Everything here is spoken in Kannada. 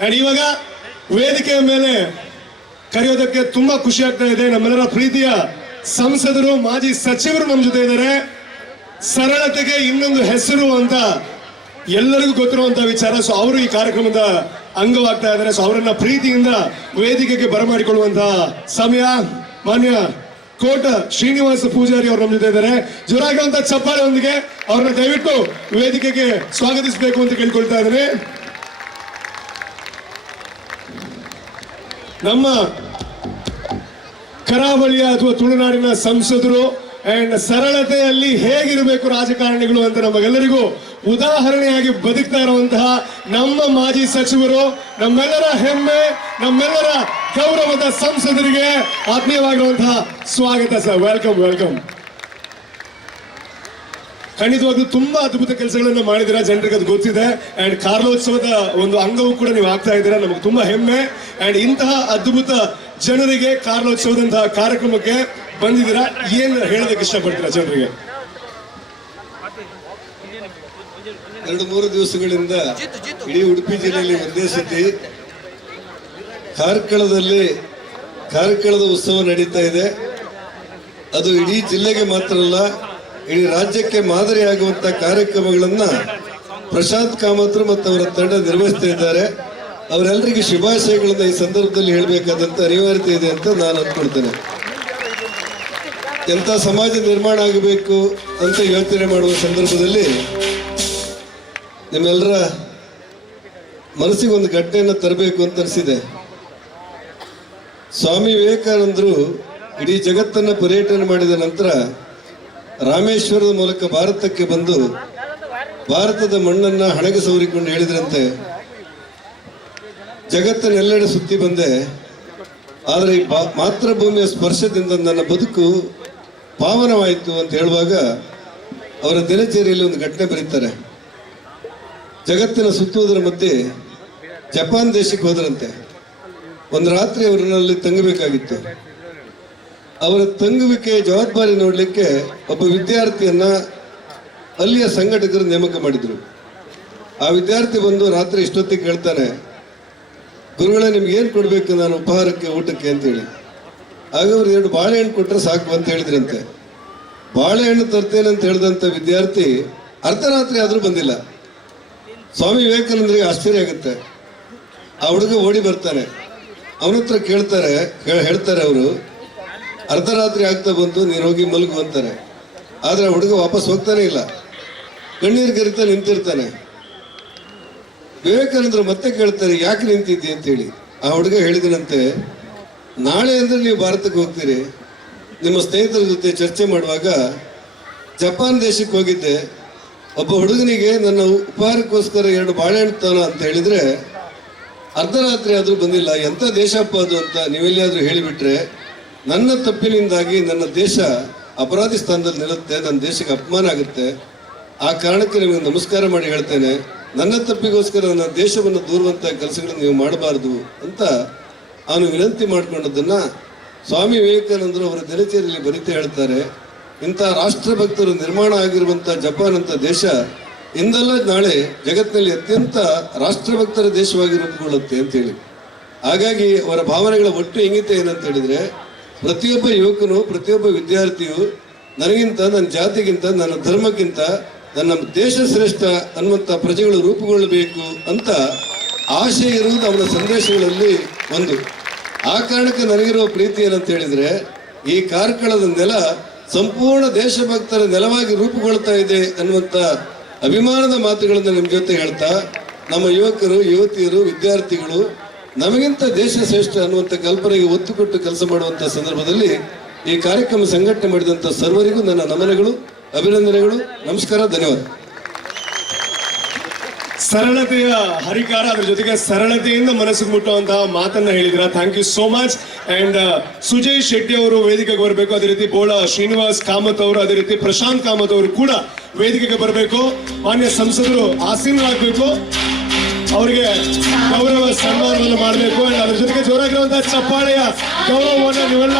ಅಂಡ್ ಇವಾಗ ವೇದಿಕೆಯ ಮೇಲೆ ಕರೆಯೋದಕ್ಕೆ ತುಂಬಾ ಖುಷಿ ಆಗ್ತಾ ಇದೆ. ನಮ್ಮೆಲ್ಲರ ಪ್ರೀತಿಯ ಸಂಸದರು, ಮಾಜಿ ಸಚಿವರು ನಮ್ಮ ಜೊತೆ ಇದ್ದಾರೆ. ಸರಳತೆಗೆ ಇನ್ನೊಂದು ಹೆಸರು ಅಂತ ಎಲ್ಲರಿಗೂ ಗೊತ್ತಿರುವಂತಹ ವಿಚಾರ. ಸೊ ಅವರು ಈ ಕಾರ್ಯಕ್ರಮದ ಅಂಗವಾಗ್ತಾ ಇದ್ದಾರೆ. ಸೊ ಅವರನ್ನ ಪ್ರೀತಿಯಿಂದ ವೇದಿಕೆಗೆ ಬರಮಾಡಿಕೊಳ್ಳುವಂತಹ ಸಮಯ. ಮಾನ್ಯ ಕೋಟ ಶ್ರೀನಿವಾಸ ಪೂಜಾರಿ ಅವರು ನಮ್ಮ ಜೊತೆ ಇದ್ದಾರೆ. ಜೋರಾಗಿರುವಂತಹ ಚಪ್ಪಾಳೆಯೊಂದಿಗೆ ಅವ್ರನ್ನ ದಯವಿಟ್ಟು ವೇದಿಕೆಗೆ ಸ್ವಾಗತಿಸಬೇಕು ಅಂತ ಕೇಳ್ಕೊಳ್ತಾ ಇದ್ದಾರೆ ನಮ್ಮ ಕರಾವಳಿಯ ಅಥವಾ ತುಳುನಾಡಿನ ಸಂಸದರು ಅಂಡ್ ಸರಳತೆಯಲ್ಲಿ ಹೇಗಿರಬೇಕು ರಾಜಕಾರಣಿಗಳು ಅಂತ ನಮಗೆಲ್ಲರಿಗೂ ಉದಾಹರಣೆಯಾಗಿ ಬದುಕ್ತಾ ಇರುವಂತಹ ನಮ್ಮ ಮಾಜಿ ಸಚಿವರು, ನಮ್ಮೆಲ್ಲರ ಹೆಮ್ಮೆ, ನಮ್ಮೆಲ್ಲರ ಗೌರವದ ಸಂಸದರಿಗೆ ಆತ್ಮೀಯವಾಗಿರುವಂತಹ ಸ್ವಾಗತ ಸರ್. ವೆಲ್ಕಮ್ ವೆಲ್ಕಮ್ ಖಂಡಿತವಾಗ್ಲೂ ತುಂಬಾ ಅದ್ಭುತ ಕೆಲಸಗಳನ್ನ ಮಾಡಿದಿರ ಜನರಿಗೆ ಅದು ಗೊತ್ತಿದೆ. ಅಂಡ್ ಕಾರ್ಲೋತ್ಸವದ ಒಂದು ಅಂಗವೂ ಕೂಡ ನೀವು ಆಗ್ತಾ ಇದ್ದೀರಾ? ನಮಗೆ ತುಂಬಾ ಹೆಮ್ಮೆ. ಅಂಡ್ ಇಂತಹ ಅದ್ಭುತ ಜನರಿಗೆ ಕಾರ್ಲೋತ್ಸವದಂತಹ ಕಾರ್ಯಕ್ರಮಕ್ಕೆ ಬಂದಿದ್ದೀರಾ? ಏನ್ ಹೇಳೋದಕ್ಕೆ ಇಷ್ಟಪಡ್ತೀರಾ ಜನರಿಗೆ? ಎರಡು ಮೂರು ದಿವಸಗಳಿಂದ ಇಡೀ ಉಡುಪಿ ಜಿಲ್ಲೆಯಲ್ಲಿ ಒಂದೇ ಸುದ್ದಿ. ಕಾರ್ಕಳದಲ್ಲಿ ಕಾರ್ಕಳದ ಉತ್ಸವ ನಡೀತಾ ಇದೆ. ಅದು ಇಡೀ ಜಿಲ್ಲೆಗೆ ಮಾತ್ರ ಅಲ್ಲ ಇಡೀ ರಾಜ್ಯಕ್ಕೆ ಮಾದರಿಯಾಗುವಂತ ಕಾರ್ಯಕ್ರಮಗಳನ್ನ ಪ್ರಶಾಂತ್ ಕಾಮತ್ರು ಮತ್ತು ಅವರ ತಂಡ ನಿರ್ವಹಿಸ್ತಾ ಇದ್ದಾರೆ. ಅವರೆಲ್ಲರಿಗೆ ಶುಭಾಶಯಗಳನ್ನ ಈ ಸಂದರ್ಭದಲ್ಲಿ ಹೇಳಬೇಕಾದಂತ ಅನಿವಾರ್ಯತೆ ಇದೆ ಅಂತ ನಾನು ಅಂದ್ಕೊಳ್ತೇನೆ ಎಂಥ ಸಮಾಜ ನಿರ್ಮಾಣ ಆಗಬೇಕು ಅಂತ ಯೋಚನೆ ಮಾಡುವ ಸಂದರ್ಭದಲ್ಲಿ ನಿಮ್ಮೆಲ್ಲರ ಮನಸ್ಸಿಗೆ ಒಂದು ಘಟನೆಯನ್ನು ತರಬೇಕು ಅಂತ ಅನಿಸಿದೆ. ಸ್ವಾಮಿ ವಿವೇಕಾನಂದರು ಇಡೀ ಜಗತ್ತನ್ನು ಪರ್ಯಟನೆ ಮಾಡಿದ ನಂತರ ರಾಮೇಶ್ವರದ ಮೂಲಕ ಭಾರತಕ್ಕೆ ಬಂದು ಭಾರತದ ಮಣ್ಣನ್ನ ಹಣಗೆ ಸವರಿಕೊಂಡು ಹೇಳಿದ್ರಂತೆ. ಜಗತ್ತನ್ನೆಲ್ಲೆಡೆ ಸುತ್ತಿ ಬಂದೆ. ಆದರೆ ಈ ಬಾ- ಮಾತೃಭೂಮಿಯ ಸ್ಪರ್ಶದಿಂದ ನನ್ನ ಬದುಕು ಪಾವನವಾಯಿತು ಅಂತ ಹೇಳುವಾಗ ಅವರ ದಿನಚರಿಯಲ್ಲಿ ಒಂದು ಘಟನೆ ಬರೀತಾರೆ. ಜಗತ್ತಿನ ಸುತ್ತುವುದರ ಮಧ್ಯೆ ಜಪಾನ್ ದೇಶಕ್ಕೆ ಹೋದರಂತೆ. ಒಂದು ರಾತ್ರಿ ಅವರಲ್ಲಿ ತಂಗಬೇಕಾಗಿತ್ತು. ಅವರ ತಂಗುವಿಕೆ ಜವಾಬ್ದಾರಿ ನೋಡಲಿಕ್ಕೆ ಒಬ್ಬ ವಿದ್ಯಾರ್ಥಿಯನ್ನ ಅಲ್ಲಿಯ ಸಂಘಟಕರು ನೇಮಕ ಮಾಡಿದ್ರು. ಆ ವಿದ್ಯಾರ್ಥಿ ಬಂದು ರಾತ್ರಿ ಇಷ್ಟೊತ್ತಿಗೆ ಕೇಳ್ತಾನೆ ಗುರುಗಳೇ, ನಿಮ್ಗೆ ಏನು ಕೊಡಬೇಕು ನಾನು ಉಪಹಾರಕ್ಕೆ, ಊಟಕ್ಕೆ ಅಂತೇಳಿ? ಆಗ ಅವ್ರು ಎರಡು ಬಾಳೆಹಣ್ಣು ಕೊಟ್ಟರೆ ಸಾಕು ಅಂತ ಹೇಳಿದ್ರಂತೆ. ಬಾಳೆಹಣ್ಣು ತರ್ತೇನೆ ಅಂತ ಹೇಳಿದಂಥ ವಿದ್ಯಾರ್ಥಿ ಅರ್ಧರಾತ್ರಿ ಆದರೂ ಬಂದಿಲ್ಲ. ಸ್ವಾಮಿ ವಿವೇಕಾನಂದರಿಗೆ ಆಶ್ಚರ್ಯ ಆಗುತ್ತೆ. ಆ ಹುಡುಗ ಓಡಿ ಬರ್ತಾನೆ. ಅವನತ್ರ ಕೇಳ್ತಾರೆ ಕೇಳ್- ಹೇಳ್ತಾರೆ ಅವರು ಅರ್ಧರಾತ್ರಿ ಆಗ್ತಾ ಬಂತು ನೀನು ಹೋಗಿ ಮಲಗು ಅಂತಾನೆ ಆದ್ರೆ ಹುಡುಗ ವಾಪಸ್ ಹೋಗ್ತಾನೆ ಇಲ್ಲ. ಕಣ್ಣೀರು ಕರಿತಾ ನಿಂತಿರ್ತಾನೆ. ವಿವೇಕಾನಂದರು ಮತ್ತೆ ಕೇಳ್ತಾರೆ, ಯಾಕೆ ನಿಂತಿದ್ದಿ ಅಂತೇಳಿ. ಆ ಹುಡುಗ ಹೇಳಿದನಂತೆ, ನಾಳೆ ಅಂದರೆ ನೀವು ಭಾರತಕ್ಕೆ ಹೋಗ್ತೀರಿ. ನಿಮ್ಮ ಸ್ನೇಹಿತರ ಜೊತೆ ಚರ್ಚೆ ಮಾಡುವಾಗ ಜಪಾನ್ ದೇಶಕ್ಕೆ ಹೋಗಿದ್ದೆ. ಒಬ್ಬ ಹುಡುಗನಿಗೆ ನನ್ನ ಉಪಹಾರಕ್ಕೋಸ್ಕರ ಎರಡು ಬಾಳೆಹಣ್ಣು ತಾನ ಅಂತ ಹೇಳಿದ್ರೆ, ಅರ್ಧರಾತ್ರಿ ಆದರೂ ಬಂದಿಲ್ಲ ಎಂಥ ದೇಶಪ್ಪ ಅದು ಅಂತ ನೀವೆಲ್ಲಿಯಾದರೂ ಹೇಳಿಬಿಟ್ರೆ ನನ್ನ ತಪ್ಪಿನಿಂದಾಗಿ ನನ್ನ ದೇಶ ಅಪರಾಧಿ ಸ್ಥಾನದಲ್ಲಿ ನಿಲ್ಲುತ್ತೆ, ನನ್ನ ದೇಶಕ್ಕೆ ಅಪಮಾನ ಆಗುತ್ತೆ. ಆ ಕಾರಣಕ್ಕೆ ನಿಮಗೆ ನಮಸ್ಕಾರ ಮಾಡಿ ಹೇಳ್ತೇನೆ. ನನ್ನ ತಪ್ಪಿಗೋಸ್ಕರ ನನ್ನ ದೇಶವನ್ನು ದೂರುವಂಥ ಕೆಲಸಗಳನ್ನು ನೀವು ಮಾಡಬಾರದು ಅಂತ ಅವನು ವಿನಂತಿ ಮಾಡಿಕೊಂಡದನ್ನು ಸ್ವಾಮಿ ವಿವೇಕಾನಂದರು ಅವರ ದಿನಚರಿಯಲ್ಲಿ ಬರೀತಾ ಹೇಳ್ತಾರೆ. ಇಂಥ ರಾಷ್ಟ್ರಭಕ್ತರು ನಿರ್ಮಾಣ ಆಗಿರುವಂಥ ಜಪಾನ್ ಅಂತ ದೇಶ ಇಂದಲ್ಲ ನಾಳೆ ಜಗತ್ತಿನಲ್ಲಿ ಅತ್ಯಂತ ರಾಷ್ಟ್ರಭಕ್ತರ ದೇಶವಾಗಿ ರೂಪುಗೊಳ್ಳುತ್ತೆ ಅಂತೇಳಿ ಹಾಗಾಗಿ ಅವರ ಭಾವನೆಗಳ ಒಟ್ಟು ಇಂಗಿತ ಏನಂತ ಹೇಳಿದ್ರೆ ಪ್ರತಿಯೊಬ್ಬ ಯುವಕನು, ಪ್ರತಿಯೊಬ್ಬ ವಿದ್ಯಾರ್ಥಿಯು ನನಗಿಂತ, ನನ್ನ ಜಾತಿಗಿಂತ, ನನ್ನ ಧರ್ಮಕ್ಕಿಂತ, ನನ್ನ ದೇಶ ಶ್ರೇಷ್ಠ ಅನ್ನುವಂಥ ಪ್ರಜೆಗಳು ರೂಪುಗೊಳ್ಳಬೇಕು ಅಂತ ಆಶೆ ಇರುವುದು ಅವನ ಸಂದೇಶಗಳಲ್ಲಿ ಒಂದು. ಆ ಕಾರಣಕ್ಕೆ ನನಗಿರುವ ಪ್ರೀತಿ ಏನಂತ ಹೇಳಿದ್ರೆ, ಈ ಕಾರ್ಕಳದ ನೆಲ ಸಂಪೂರ್ಣ ದೇಶಭಕ್ತರ ನೆಲವಾಗಿ ರೂಪುಗೊಳ್ತಾ ಇದೆ ಅನ್ನುವಂಥ ಅಭಿಮಾನದ ಮಾತುಗಳನ್ನು ನಿಮ್ಮ ಜೊತೆ ಹೇಳ್ತಾ, ನಮ್ಮ ಯುವಕರು, ಯುವತಿಯರು, ವಿದ್ಯಾರ್ಥಿಗಳು ನಮಗಿಂತ ದೇಶ ಶ್ರೇಷ್ಠ ಅನ್ನುವಂಥ ಕಲ್ಪನೆಗೆ ಒತ್ತು ಕೊಟ್ಟು ಕೆಲಸ ಮಾಡುವಂಥ ಸಂದರ್ಭದಲ್ಲಿ ಈ ಕಾರ್ಯಕ್ರಮ ಸಂಘಟನೆ ಮಾಡಿದಂಥ ಸರ್ವರಿಗೂ ನನ್ನ ನಮನಗಳು, ಅಭಿನಂದನೆಗಳು, ನಮಸ್ಕಾರ, ಧನ್ಯವಾದ. ಸರಳತೆಯ ಹರಿಕಾರ, ಅದ್ರ ಜೊತೆಗೆ ಸರಳತೆಯಿಂದ ಮನಸ್ಸಿಗೆ ಮುಟ್ಟುವಂತಹ ಮಾತನ್ನ ಹೇಳಿದ್ರ thank you so much and Sujay Shetty ಅವರು ವೇದಿಕೆಗೆ ಬರಬೇಕು. ಅದೇ ರೀತಿ ಬೋಳ ಶ್ರೀನಿವಾಸ್ ಕಾಮತ್ ಅವರು, ಅದೇ ರೀತಿ ಪ್ರಶಾಂತ್ ಕಾಮತ್ ಅವರು ಕೂಡ ವೇದಿಕೆಗೆ ಬರಬೇಕು. ಮಾನ್ಯ ಸಂಸದರು, ಆಸೀನರಾಗಬೇಕು. ಅವರಿಗೆ ಗೌರವ ಸನ್ಮಾನವನ್ನು ಮಾಡಬೇಕು. ಅದ್ರ ಜೊತೆಗೆ ಜೋರಾಗಿರುವಂತಹ ಚಪ್ಪಾಳೆಯ ಗೌರವವನ್ನು ನೀವೆಲ್ಲ